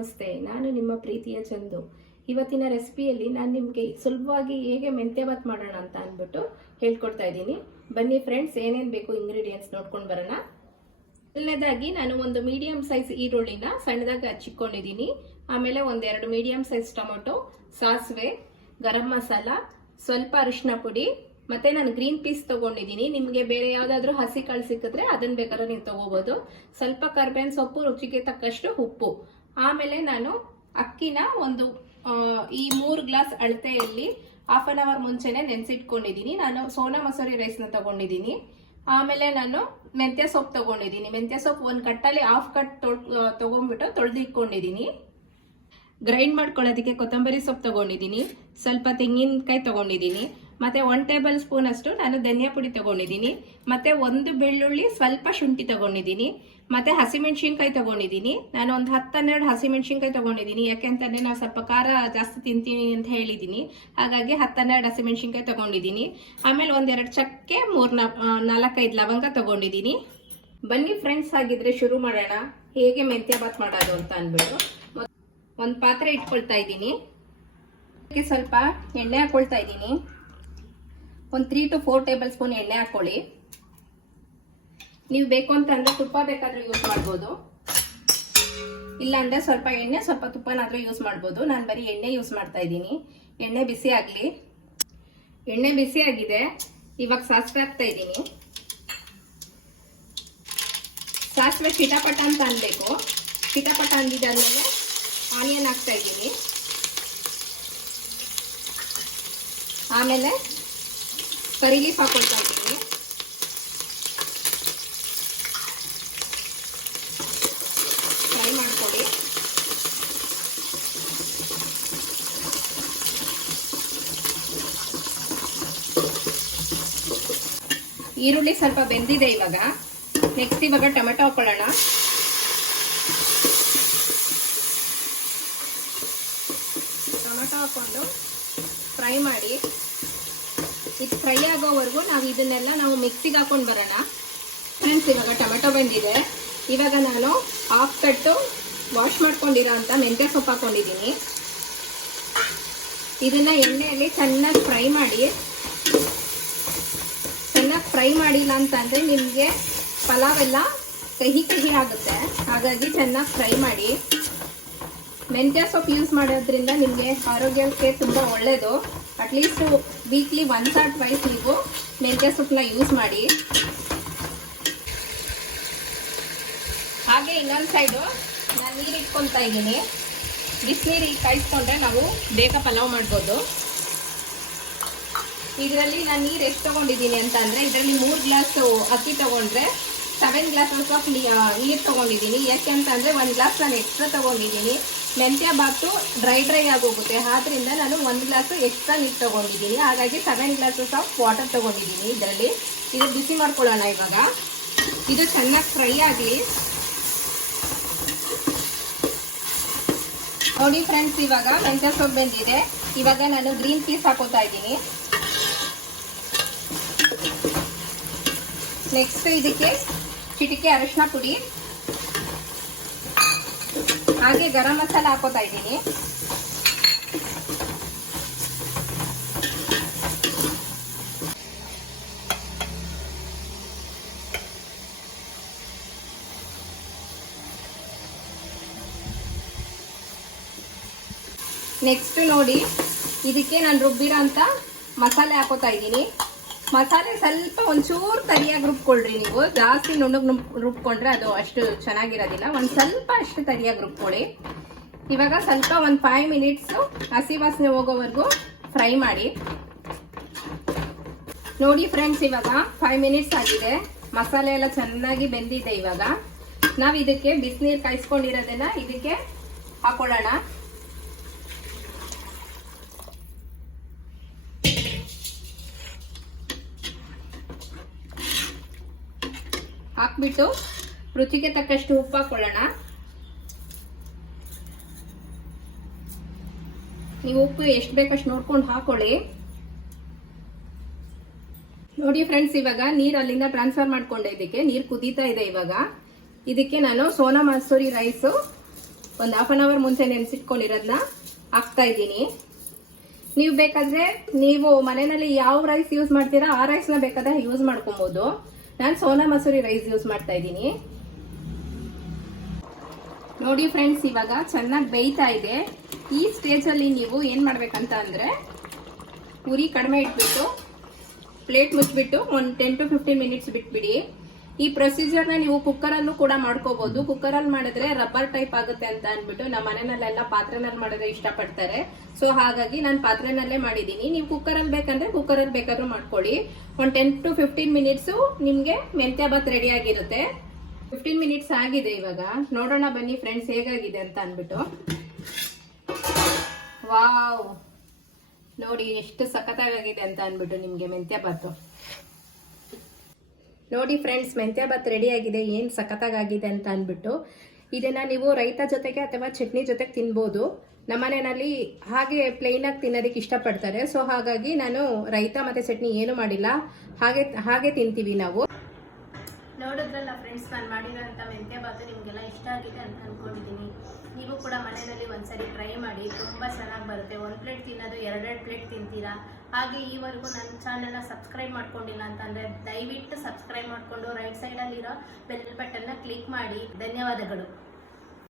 ನಮಸ್ತೆ. ನಾನು ನಿಮ್ಮ ಪ್ರೀತಿಯ ಚಂದು. ಇವತ್ತಿನ ರೆಸಿಪಿಯಲ್ಲಿ ನಾನು ನಿಮಗೆ ಸುಲಭವಾಗಿ ಹೇಗೆ ಮೆಂತ್ಯ ಬಾತ್ ಮಾಡೋಣ ಅಂತ ಅಂದ್ಬಿಟ್ಟು ಹೇಳ್ಕೊಡ್ತಾ ಇದ್ದೀನಿ. ಬನ್ನಿ ಫ್ರೆಂಡ್ಸ್, ಏನೇನು ಬೇಕು ಇಂಗ್ರೀಡಿಯೆಂಟ್ಸ್ ನೋಡ್ಕೊಂಡು ಬರೋಣ. ಮೊದಲನೇದಾಗಿ ನಾನು ಒಂದು ಮೀಡಿಯಂ ಸೈಜ್ ಈರುಳ್ಳಿನ ಸಣ್ಣದಾಗಿ ಹಚ್ಚಿಕೊಂಡಿದ್ದೀನಿ. ಆಮೇಲೆ ಒಂದೆರಡು ಮೀಡಿಯಂ ಸೈಜ್ ಟೊಮೊಟೊ, ಸಾಸಿವೆ, ಗರಂ ಮಸಾಲ, ಸ್ವಲ್ಪ ಅರಿಶಿನ ಪುಡಿ, ಮತ್ತೆ ನಾನು ಗ್ರೀನ್ ಪೀಸ್ ತಗೊಂಡಿದ್ದೀನಿ. ನಿಮಗೆ ಬೇರೆ ಯಾವ್ದಾದ್ರು ಹಸಿ ಕಾಳು ಸಿಕ್ಕಿದ್ರೆ ಅದನ್ನ ಬೇಕಾದ್ರೆ ನೀವು ತಗೋಬಹುದು. ಸ್ವಲ್ಪ ಕರ್ಬೇವಿನ ಸೊಪ್ಪು, ರುಚಿಗೆ ತಕ್ಕಷ್ಟು ಉಪ್ಪು. ಆಮೇಲೆ ನಾನು ಅಕ್ಕಿನ ಈ 3 ಗ್ಲಾಸ್ ಅಳತೆಯಲ್ಲಿ ಹಾಫ್ ಅನ್ ಅವರ್ ಮುಂಚೆನೆ ನೆನೆಸಿಟ್ಕೊಂಡಿದ್ದೀನಿ. ನಾನು ಸೋನಾ ಮಸೂರಿ ರೈಸ್ನ ತಗೊಂಡಿದ್ದೀನಿ. ಆಮೇಲೆ ನಾನು ಮೆಂತ್ಯ ಸೊಪ್ಪು ತಗೊಂಡಿದ್ದೀನಿ. ಮೆಂತ್ಯ ಸೊಪ್ಪು ಒಂದು ಕಟ್ಟಲ್ಲಿ ಹಾಫ್ ಕಟ್ ತಗೊಂಡ್ಬಿಟ್ಟು ತೊಳೆದಿಟ್ಕೊಂಡಿದ್ದೀನಿ. ಗ್ರೈಂಡ್ ಮಾಡ್ಕೊಳ್ಳೋದಕ್ಕೆ ಕೊತ್ತಂಬರಿ ಸೊಪ್ಪು ತಗೊಂಡಿದ್ದೀನಿ. ಸ್ವಲ್ಪ ತೆಂಗಿನಕಾಯಿ ತಗೊಂಡಿದ್ದೀನಿ. ಮತ್ತೆ 1 ಟೇಬಲ್ ಸ್ಪೂನ್ ಅಷ್ಟು ನಾನು ಧನಿಯಾ ಪುಡಿ ತಗೊಂಡಿದ್ದೀನಿ. ಮತ್ತೆ 1 ಬೆಳ್ಳುಳ್ಳಿ, ಸ್ವಲ್ಪ ಶುಂಠಿ ತಗೊಂಡಿದ್ದೀನಿ. ಮತ್ತೆ ಹಸಿಮೆಣಸಿನ್ಕಾಯಿ ತಗೊಂಡಿದ್ದೀನಿ. ನಾನು ಒಂದು 10-12 ಹಸಿಮೆಣಸಿನ್ಕಾಯಿ ತಗೊಂಡಿದ್ದೀನಿ. ಯಾಕೆಂತಂದ್ರೆ ನಾವು ಸ್ವಲ್ಪ ಖಾರ ಜಾಸ್ತಿ ತಿಂತೀನಿ ಅಂತ ಹೇಳಿದ್ದೀನಿ. ಹಾಗಾಗಿ 10-12 ಹಸಿಮೆಣಸಿನ್ಕಾಯಿ ತಗೊಂಡಿದ್ದೀನಿ. ಆಮೇಲೆ ಒಂದೆರಡು ಚಕ್ಕೆ, 4-5 ಲವಂಗ ತಗೊಂಡಿದ್ದೀನಿ. ಬನ್ನಿ ಫ್ರೆಂಡ್ಸ್, ಆಗಿದ್ರೆ ಶುರು ಮಾಡೋಣ ಹೇಗೆ ಮೆಂತ್ಯ ಬಾತ್ ಮಾಡೋದು ಅಂತ ಅಂದ್ಬಿಟ್ಟು. ಒಂದು ಪಾತ್ರೆ ಇಟ್ಕೊಳ್ತಾ ಇದ್ದೀನಿ. ಅದಕ್ಕೆ ಸ್ವಲ್ಪ ಎಣ್ಣೆ ಹಾಕೊಳ್ತಾ ಇದ್ದೀನಿ. ಒಂದು 3 to 4 ಟೇಬಲ್ ಸ್ಪೂನ್ ಎಣ್ಣೆ ಹಾಕೊಳ್ಳಿ. ನೀವು ಬೇಕು ಅಂತಂದ್ರೆ ತುಪ್ಪ ಬೇಕಾದ್ರೂ ಯೂಸ್ ಮಾಡ್ಬೋದು, ಇಲ್ಲ ಅಂದ್ರೆ ಸ್ವಲ್ಪ ಎಣ್ಣೆ ಸ್ವಲ್ಪ ತುಪ್ಪನಾದ್ರೂ ಯೂಸ್ ಮಾಡ್ಬೋದು. ನಾನು ಬರೀ ಎಣ್ಣೆ ಯೂಸ್ ಮಾಡ್ತಾ ಇದ್ದೀನಿ. ಎಣ್ಣೆ ಬಿಸಿ ಆಗಲಿ. ಎಣ್ಣೆ ಬಿಸಿ ಆಗಿದೆ. ಇವಾಗ ಸಾಸಿವೆ ಹಾಕ್ತಾ ಇದ್ದೀನಿ. ಸಾಸಿವೆ ಚಿಟಪಟ ಅಂತ ಅನ್ಬೇಕು. ಚಿಟಪಟ ಅಂದಿದ್ದಾದ್ಮೇಲೆ ಆನಿಯನ್ ಹಾಕ್ತಾ ಇದ್ದೀನಿ. ಆಮೇಲೆ ಕರಿ ಲೀಫ್ ಹಾಕೊಳ್ತಾ ಇದ್ದೀನಿ. ಫ್ರೈ ಮಾಡ್ಕೊಳ್ಳಿ. ಈರುಳ್ಳಿ ಸ್ವಲ್ಪ ಬೆಂದಿದೆ. ಇವಾಗ ಟೊಮೆಟೊ ಹಾಕೊಳ್ಳೋಣ. ಟೊಮೆಟೊ ಹಾಕೊಂಡು ಫ್ರೈ ಮಾಡಿ. ಇದು ಫ್ರೈ ಆಗೋವರೆಗೂ ನಾವು ಮಿಕ್ಸಿಗೆ ಹಾಕೊಂಡು ಬರೋಣ. ಫ್ರೆಂಡ್ಸ್, ಇವಾಗ ಟೊಮೆಟೊ ಬಂದಿದೆ. ಇವಾಗ ನಾನು ಹಾಫ್ ಕಟ್ಟು ವಾಶ್ ಮಾಡ್ಕೊಂಡಿರೋ ಅಂತ ಮೆಂತ್ಯ ಸೊಪ್ಪು ಹಾಕೊಂಡಿದ್ದೀನಿ. ಇದನ್ನ ಎಣ್ಣೆಯಲ್ಲಿ ಚೆನ್ನಾಗಿ ಫ್ರೈ ಮಾಡಿ. ಚೆನ್ನಾಗಿ ಫ್ರೈ ಮಾಡಿಲ್ಲ ಅಂತಂದ್ರೆ ನಿಮಗೆ ಪಲಾವ್ ಎಲ್ಲ ಕಹಿ ಆಗುತ್ತೆ. ಹಾಗಾಗಿ ಚೆನ್ನಾಗಿ ಫ್ರೈ ಮಾಡಿ. ಮೆಂತ್ಯ ಸೊಪ್ಪು ಯೂಸ್ ಮಾಡೋದ್ರಿಂದ ನಿಮಗೆ ಆರೋಗ್ಯಕ್ಕೆ ತುಂಬ ಒಳ್ಳೆಯದು. ಅಟ್ಲೀಸ್ಟ್ ವೀಕ್ಲಿ 1 or 2 ನೀವು ಮೆಂತ್ಯ ಸೊಪ್ಪನ್ನ ಯೂಸ್ ಮಾಡಿ. ಹಾಗೆ ಇನ್ನೊಂದು ಸೈಡು ನಾನು ನೀರು ಇಟ್ಕೊತಾ ಇದ್ದೀನಿ. ಬಿಸಿನೀರು ಕಾಯಿಸ್ಕೊಂಡ್ರೆ ನಾವು ಬೇಗ ಪಲಾವ್ ಮಾಡ್ಬೋದು. ಇದರಲ್ಲಿ ನಾನು ನೀರು ಎಷ್ಟು ತೊಗೊಂಡಿದ್ದೀನಿ ಅಂತ ಅಂದರೆ, ಇದರಲ್ಲಿ 3 ಗ್ಲಾಸ್ ಅಕ್ಕಿ ತೊಗೊಂಡ್ರೆ 7 ಗ್ಲಾಸಸ್ ಆಫ್ ನೀರು ತೊಗೊಂಡಿದ್ದೀನಿ. ಯಾಕೆ ಅಂತಂದರೆ 1 ಗ್ಲಾಸ್ ನಾನು ಎಕ್ಸ್ಟ್ರಾ ತೊಗೊಂಡಿದ್ದೀನಿ. ಮೆಂತ್ಯ ಬಾತು ಡ್ರೈ ಆಗೋಗುತ್ತೆ. ಆದ್ದರಿಂದ ನಾನು 1 ಗ್ಲಾಸು ಎಕ್ಸ್ಟ್ರಾ ನೀರು ತೊಗೊಂಡಿದ್ದೀನಿ. ಹಾಗಾಗಿ 7 ಗ್ಲಾಸಸ್ ಆಫ್ ವಾಟರ್ ತೊಗೊಂಡಿದ್ದೀನಿ. ಇದರಲ್ಲಿ ಇದು ಬಿಸಿ ಮಾಡ್ಕೊಳ್ಳೋಣ. ಇವಾಗ ಇದು ಚೆನ್ನಾಗಿ ಫ್ರೈ ಆಗಲಿ. ನೋಡಿ ಫ್ರೆಂಡ್ಸ್, ಇವಾಗ ಮೆಂತ್ಯ ಸೊಪ್ಪು ಬೆಂದಿದೆ. ಇವಾಗ ನಾನು ಗ್ರೀನ್ ಪೀಸ್ ಹಾಕೋತಾ ಇದ್ದೀನಿ. ನೆಕ್ಸ್ಟ್ ಇದಕ್ಕೆ ಚಿಟಿಕೆ ಅರಿಶಿನ ಪುಡಿ, ಹಾಗೆ ಗರಂ ಮಸಾಲ ಹಾಕೋತಾ ಇದ್ದೀನಿ. ನೆಕ್ಸ್ಟ್ ನೋಡಿ, ಇದಕ್ಕೆ ನಾನು ರುಬ್ಬಿರೋ ಅಂತ ಮಸಾಲೆ ಹಾಕೋತಾ ಇದ್ದೀನಿ. ಮಸಾಲೆ ಸ್ವಲ್ಪ ಒಂಚೂರು ತರಿಯಾಗಿ ರುಬ್ಕೊಳ್ರಿ. ನೀವು ಜಾಸ್ತಿ ನುಣ್ಣಗೆ ರುಬ್ಕೊಂಡ್ರೆ ಅದು ಅಷ್ಟು ಚೆನ್ನಾಗಿರೋದಿಲ್ಲ. ಒಂದು ಸ್ವಲ್ಪ ಅಷ್ಟು ತರಿಯಾಗಿ ರುಬ್ಕೊಳ್ಳಿ. ಇವಾಗ ಸ್ವಲ್ಪ ಒಂದು 5 ಮಿನಿಟ್ಸು ಹಸಿ ವಾಸನೆ ಹೋಗೋವರೆಗೂ ಫ್ರೈ ಮಾಡಿ. ನೋಡಿ ಫ್ರೆಂಡ್ಸ್, ಇವಾಗ 5 ಮಿನಿಟ್ಸ್ ಆಗಿದೆ. ಮಸಾಲೆ ಎಲ್ಲ ಚೆನ್ನಾಗಿ ಬೆಂದಿದೆ. ಇವಾಗ ನಾವು ಇದಕ್ಕೆ ಬಿಸಿನೀರು ಕಾಯಿಸ್ಕೊಂಡಿರೋದನ್ನ ಇದಕ್ಕೆ ಹಾಕೊಳ್ಳೋಣ. ಹಾಕ್ಬಿಟ್ಟು ರುಚಿಗೆ ತಕ್ಕಷ್ಟು ಉಪ್ಪು ಹಾಕೊಳ್ಳೋಣ. ನೀವು ಉಪ್ಪು ಎಷ್ಟು ಬೇಕಷ್ಟು ನೋಡ್ಕೊಂಡು ಹಾಕೊಳ್ಳಿ. ನೋಡಿ ಫ್ರೆಂಡ್ಸ್, ಇವಾಗ ನೀರು ಅಲ್ಲಿಂದ ಟ್ರಾನ್ಸ್ಫರ್ ಮಾಡ್ಕೊಂಡೆ. ಇದಕ್ಕೆ ನೀರು ಕುದೀತಾ ಇದೆ. ಇವಾಗ ಇದಕ್ಕೆ ನಾನು ಸೋನಾ ಮಸೂರಿ ರೈಸು ಒಂದು ಹಾಫ್ ಅನ್ ಅವರ್ ಮುಂಚೆ ನೆನೆಸಿಟ್ಕೊಂಡಿರೋದನ್ನ ಹಾಕ್ತಾ ಇದ್ದೀನಿ. ನೀವು ಬೇಕಾದ್ರೆ ನೀವು ಮನೆಯಲ್ಲಿ ಯಾವ ರೈಸ್ ಯೂಸ್ ಮಾಡ್ತೀರಾ ಆ ರೈಸ್ನ ಬೇಕಾದ್ರೆ ಯೂಸ್ ಮಾಡ್ಕೊಬಹುದು. ನಾನು ಸೋನಾ ಮಸೂರಿ ರೈಸ್ ಯೂಸ್ ಮಾಡ್ತಾ ಇದ್ದೀನಿ. ನೋಡಿ ಫ್ರೆಂಡ್ಸ್, ಇವಾಗ ಚೆನ್ನಾಗಿ ಬೇಯ್ತಾ ಇದೆ. ಈ ಸ್ಟೇಜಲ್ಲಿ ನೀವು ಏನು ಮಾಡ್ಬೇಕಂತ ಅಂದರೆ ಉರಿ ಕಡಿಮೆ ಇಟ್ಬಿಟ್ಟು ಪ್ಲೇಟ್ ಮುಚ್ಚಿಬಿಟ್ಟು ಒಂದು 10 to 15 ಮಿನಿಟ್ಸ್ ಬಿಟ್ಬಿಡಿ. ಈ ಪ್ರೊಸೀಜರ್ನ ನೀವು ಕುಕ್ಕರಲ್ಲೂ ಕೂಡ ಮಾಡ್ಕೋಬಹುದು. ಕುಕ್ಕರಲ್ಲಿ ಮಾಡಿದ್ರೆ ರಬ್ಬರ್ ಟೈಪ್ ಆಗುತ್ತೆ ಅಂತ ಅಂದ್ಬಿಟ್ಟು ನಮ್ಮ ಮನೆಯಲ್ಲೆಲ್ಲ ಪಾತ್ರೆನಲ್ಲಿ ಮಾಡಿದ್ರೆ ಇಷ್ಟಪಡ್ತಾರೆ. ಸೊ ಹಾಗಾಗಿ ನಾನು ಪಾತ್ರೆನಲ್ಲೇ ಮಾಡಿದ್ದೀನಿ. ನೀವು ಕುಕ್ಕರಲ್ಲಿ ಬೇಕಂದ್ರೆ ಕುಕ್ಕರಲ್ಲಿ ಬೇಕಾದ್ರೂ ಮಾಡ್ಕೊಳ್ಳಿ. ಒಂದು 10 to 15 ಮಿನಿಟ್ಸು ನಿಮಗೆ ಮೆಂತ್ಯ ಬಾತ್ ರೆಡಿ ಆಗಿರುತ್ತೆ. 15 ಮಿನಿಟ್ಸ್ ಆಗಿದೆ. ಇವಾಗ ನೋಡೋಣ ಬನ್ನಿ ಫ್ರೆಂಡ್ಸ್ ಹೇಗಾಗಿದೆ ಅಂತ ಅಂದ್ಬಿಟ್ಟು. ವಾವ್, ನೋಡಿ ಎಷ್ಟು ಸಖತ್ತಾಗಿದೆ ಅಂತ ಅಂದ್ಬಿಟ್ಟು ನಿಮಗೆ ಮೆಂತ್ಯ ಬಾತು. ನೋಡಿ ಫ್ರೆಂಡ್ಸ್, ಮೆಂತ್ಯ ಬಾತ್ ರೆಡಿ ಆಗಿದೆ. ಏನು ಸಖತ್ತಾಗಿದೆ ಅಂತ ಅಂದ್ಬಿಟ್ಟು ಇದನ್ನ ನೀವು ರೈತ ಜೊತೆಗೆ ಅಥವಾ ಚಟ್ನಿ ಜೊತೆಗೆ ತಿನ್ಬೋದು. ನಮ್ಮನೆಯಲ್ಲಿ ಹಾಗೆ ಪ್ಲೇನ್ ಆಗಿ ತಿನ್ನೋದಕ್ಕೆ ಇಷ್ಟಪಡ್ತಾರೆ. ಸೊ ಹಾಗಾಗಿ ನಾನು ರೈತ ಮತ್ತೆ ಚಟ್ನಿ ಏನು ಮಾಡಿಲ್ಲ, ಹಾಗೆ ತಿಂತೀವಿ ನಾವು. ನೋಡಿದ್ರಲ್ಲ ಫ್ರೆಂಡ್ಸ್, ನಾನು ಮಾಡಿರೋಂಥ ಮೆಂತ್ಯ ಬಾತು ನಿಮಗೆಲ್ಲ ಇಷ್ಟ ಆಗಿದೆ ಅಂತ ಅಂದ್ಕೊಂಡಿದ್ದೀನಿ. ನೀವು ಕೂಡ ಮನೆಯಲ್ಲಿ ಒಂದ್ಸರಿ ಟ್ರೈ ಮಾಡಿ, ತುಂಬ ಚೆನ್ನಾಗಿ ಬರುತ್ತೆ. 1 ಪ್ಲೇಟ್ ತಿನ್ನೋದು 2 ಪ್ಲೇಟ್ ತಿಂತೀರಾ. ಹಾಗೆ ಈವರೆಗೂ ನನ್ನ ಚಾನಲ್ನ ಸಬ್ಸ್ಕ್ರೈಬ್ ಮಾಡ್ಕೊಂಡಿಲ್ಲ ಅಂತಂದರೆ ದಯವಿಟ್ಟು ಸಬ್ಸ್ಕ್ರೈಬ್ ಮಾಡಿಕೊಂಡು ರೈಟ್ ಸೈಡಲ್ಲಿರೋ ಬೆಲ್ ಬಟನ್ನ ಕ್ಲಿಕ್ ಮಾಡಿ. ಧನ್ಯವಾದಗಳು.